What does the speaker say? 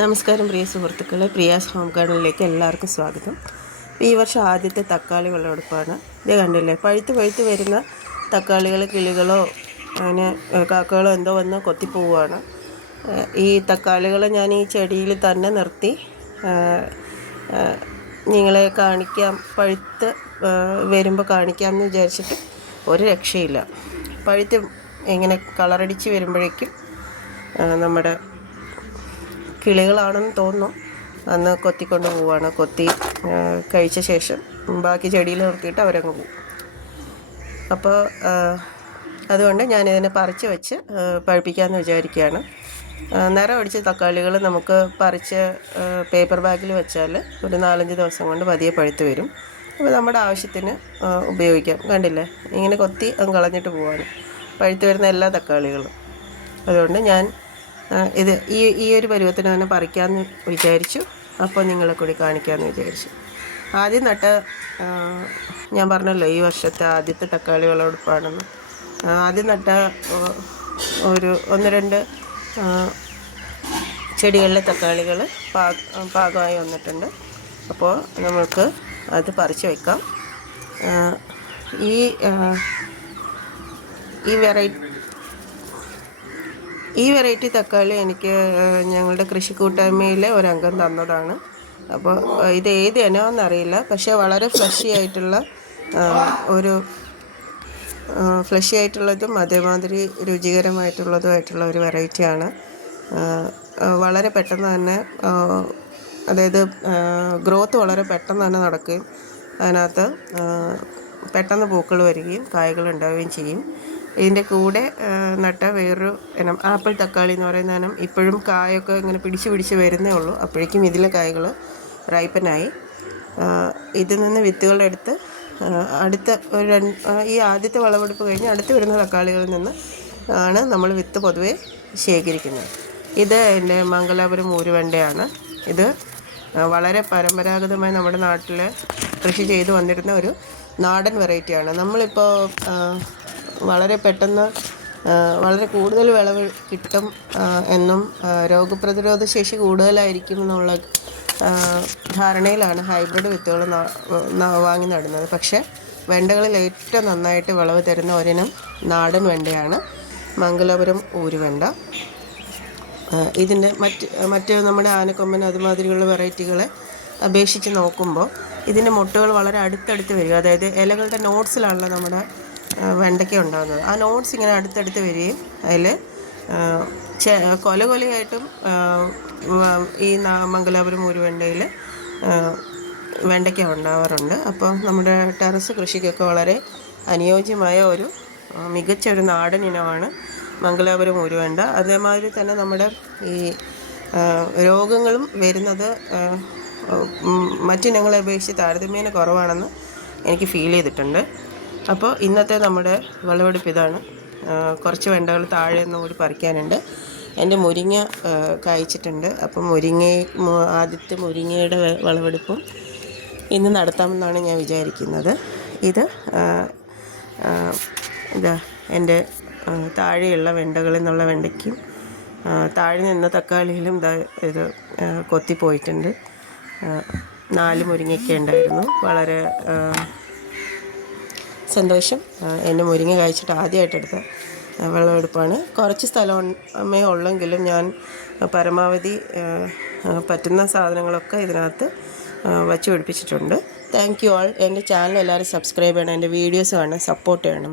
നമസ്കാരം പ്രിയ സുഹൃത്തുക്കളെ, പ്രിയാസ് ഹോം ഗാർഡനിലേക്ക് എല്ലാവർക്കും സ്വാഗതം. ഈ വർഷം ആദ്യത്തെ തക്കാളി വിളവെടുപ്പാണ്. ഇത് കണ്ടില്ലേ, പഴുത്ത് വരുന്ന തക്കാളികൾ കിളികളോ അങ്ങനെ കാക്കകളോ എന്തോ വന്ന് കൊത്തിപ്പോവുകയാണ്. ഈ തക്കാളികൾ ഞാൻ ഈ ചെടിയിൽ തന്നെ നിർത്തി നിങ്ങളെ കാണിക്കാം, പഴുത്ത് വരുമ്പോൾ കാണിക്കാമെന്ന് വിചാരിച്ചിട്ട് ഒരു രക്ഷയില്ല. പഴുത്ത് ഇങ്ങനെ കളറടിച്ച് വരുമ്പോഴേക്കും നമ്മുടെ കിളികളാണെന്ന് തോന്നുന്നു അന്ന് കൊത്തിക്കൊണ്ട് പോവുകയാണ്. കൊത്തി കഴിച്ച ശേഷം ബാക്കി ചെടിയിൽ നിർത്തിയിട്ട് അവരങ്ങ് പോകും. അപ്പോൾ അതുകൊണ്ട് ഞാനിതിനെ പറിച്ച് വെച്ച് പഴുപ്പിക്കാമെന്ന് വിചാരിക്കുകയാണ്. നിറം അടിച്ച തക്കാളികൾ നമുക്ക് പറിച്ച് പേപ്പർ ബാഗിൽ വെച്ചാൽ ഒരു 4-5 ദിവസം കൊണ്ട് പതിയെ പഴുത്ത് വരും. അപ്പോൾ നമ്മുടെ ആവശ്യത്തിന് ഉപയോഗിക്കാം. കണ്ടില്ലേ, ഇങ്ങനെ കൊത്തി അങ്ങ് കളഞ്ഞിട്ട് പോവാണ് പഴുത്ത് വരുന്ന എല്ലാ തക്കാളികളും. അതുകൊണ്ട് ഞാൻ ഇത് ഈ ഒരു പരുവത്തിന് തന്നെ പറിക്കാമെന്ന് വിചാരിച്ചു. അപ്പോൾ നിങ്ങളെ കൂടി കാണിക്കാമെന്ന് വിചാരിച്ചു. ആദ്യം നട്ട ഞാൻ പറഞ്ഞല്ലോ ഈ വർഷത്തെ ആദ്യത്തെ തക്കാളി വിളവെടുപ്പാണെന്ന്. ആദ്യം നട്ട ഒരു 1-2 ചെടികളിലെ തക്കാളികൾ പാകമായി വന്നിട്ടുണ്ട്. അപ്പോൾ നമുക്ക് അത് പറിച്ച് വയ്ക്കാം. ഈ വെറൈറ്റി തക്കാളി എനിക്ക് ഞങ്ങളുടെ കൃഷി കൂട്ടായ്മയിലെ ഒരംഗം തന്നതാണ്. അപ്പോൾ ഇത് ഏത് ഇനമാണെന്നറിയില്ല, പക്ഷേ വളരെ ഫ്ലഷി ആയിട്ടുള്ളതും അതേമാതിരി രുചികരമായിട്ടുള്ളതുമായിട്ടുള്ള ഒരു വെറൈറ്റിയാണ്. വളരെ പെട്ടെന്ന് തന്നെ, അതായത് ഗ്രോത്ത് വളരെ പെട്ടെന്ന് തന്നെ നടക്കുകയും അതിനകത്ത് പെട്ടെന്ന് പൂക്കൾ വരികയും കായകൾ ഉണ്ടാവുകയും ചെയ്യും. ഇതിൻ്റെ കൂടെ നട്ട വേറൊരു ഇനം ആപ്പിൾ തക്കാളി എന്ന് പറയുന്ന ഇനം ഇപ്പോഴും കായൊക്കെ ഇങ്ങനെ പിടിച്ച് വരുന്നേ ഉള്ളൂ. അപ്പോഴേക്കും ഇതിലെ കായകൾ റൈപ്പനായി. ഇതിൽ നിന്ന് വിത്തുകളെടുത്ത് ഈ ആദ്യത്തെ വിളവെടുപ്പ് കഴിഞ്ഞ് അടുത്ത് വരുന്ന തക്കാളികളിൽ നിന്ന് ആണ് നമ്മൾ വിത്ത് പൊതുവെ ശേഖരിക്കുന്നത്. ഇത് എൻ്റെ മംഗലാപുരം ഊരുവെണ്ടയാണ്. ഇത് വളരെ പരമ്പരാഗതമായി നമ്മുടെ നാട്ടിൽ കൃഷി ചെയ്തു വന്നിരുന്ന ഒരു നാടൻ വെറൈറ്റിയാണ്. നമ്മളിപ്പോൾ വളരെ പെട്ടെന്ന് വളരെ കൂടുതൽ വിളവ് കിട്ടും എന്നും രോഗപ്രതിരോധ ശേഷി കൂടുതലായിരിക്കും എന്നുള്ള ധാരണയിലാണ് ഹൈബ്രിഡ് വിത്തുകൾ വാങ്ങി നടുന്നത്. പക്ഷേ വെണ്ടകളിൽ ഏറ്റവും നന്നായിട്ട് വിളവ് തരുന്ന ഒരിനം നാടൻ വെണ്ടയാണ് മംഗലാപുരം ഊരുവെണ്ട. ഇതിൻ്റെ മറ്റ് നമ്മുടെ ആനക്കൊമ്പൻ അതുമാതിരിയുള്ള വെറൈറ്റികളെ അപേക്ഷിച്ച് നോക്കുമ്പോൾ ഇതിൻ്റെ മുട്ടുകൾ വളരെ അടുത്തടുത്ത് വരിക. അതായത് ഇലകളുടെ നോട്ട്സിലാണല്ലോ നമ്മുടെ വെണ്ടയ്ക്ക ഉണ്ടാകുന്നത്. ആ നോട്ട്സ് ഇങ്ങനെ അടുത്തടുത്ത് വരികയും അതിൽ കൊലയായിട്ടും ഈ മംഗലാപുരം ഊരുവെണ്ടയിൽ വെണ്ടയ്ക്ക ഉണ്ടാവാറുണ്ട്. അപ്പോൾ നമ്മുടെ ടെറസ് കൃഷിക്കൊക്കെ വളരെ അനുയോജ്യമായ ഒരു മികച്ച ഒരു നാടൻ ഇനമാണ് മംഗലാപുരം ഊരുവെണ്ട. അതേമാതിരി തന്നെ നമ്മുടെ ഈ രോഗങ്ങളും വരുന്നത് മറ്റിനങ്ങളെ അപേക്ഷിച്ച് താരതമ്യേന കുറവാണെന്ന് എനിക്ക് ഫീൽ ചെയ്തിട്ടുണ്ട്. അപ്പോൾ ഇന്നത്തെ നമ്മുടെ വിളവെടുപ്പ് ഇതാണ്. കുറച്ച് വെണ്ടകൾ താഴെ നിന്ന് കൂടി പറിക്കാനുണ്ട്. എൻ്റെ മുരിങ്ങ കായ്ച്ചിട്ടുണ്ട്. അപ്പം ആദ്യത്തെ മുരിങ്ങയുടെ വിളവെടുപ്പും ഇന്ന് നടത്താമെന്നാണ് ഞാൻ വിചാരിക്കുന്നത്. ഇതാ എൻ്റെ താഴെയുള്ള വെണ്ടകളിൽ നിന്നുള്ള വെണ്ടയ്ക്കും താഴെ നിന്ന തക്കാളിയിലും ഇത് കൊത്തിപ്പോയിട്ടുണ്ട്. 4 മുരിങ്ങയ്ക്ക ഉണ്ടായിരുന്നു. വളരെ സന്തോഷം. എൻ്റെ മുരിങ്ങ കഴിച്ചിട്ട് ആദ്യമായിട്ടെടുത്ത വിളവെടുപ്പാണ്. കുറച്ച് സ്ഥലമേ ഉള്ളെങ്കിലും ഞാൻ പരമാവധി പറ്റുന്ന സാധനങ്ങളൊക്കെ ഇതിനകത്ത് വച്ച് പിടിപ്പിച്ചിട്ടുണ്ട്. Thank you all. എൻ്റെ ചാനൽ എല്ലാവരും സബ്സ്ക്രൈബ് ചെയ്യണം, എൻ്റെ വീഡിയോസ് കാണാൻ സപ്പോർട്ട് ചെയ്യണം.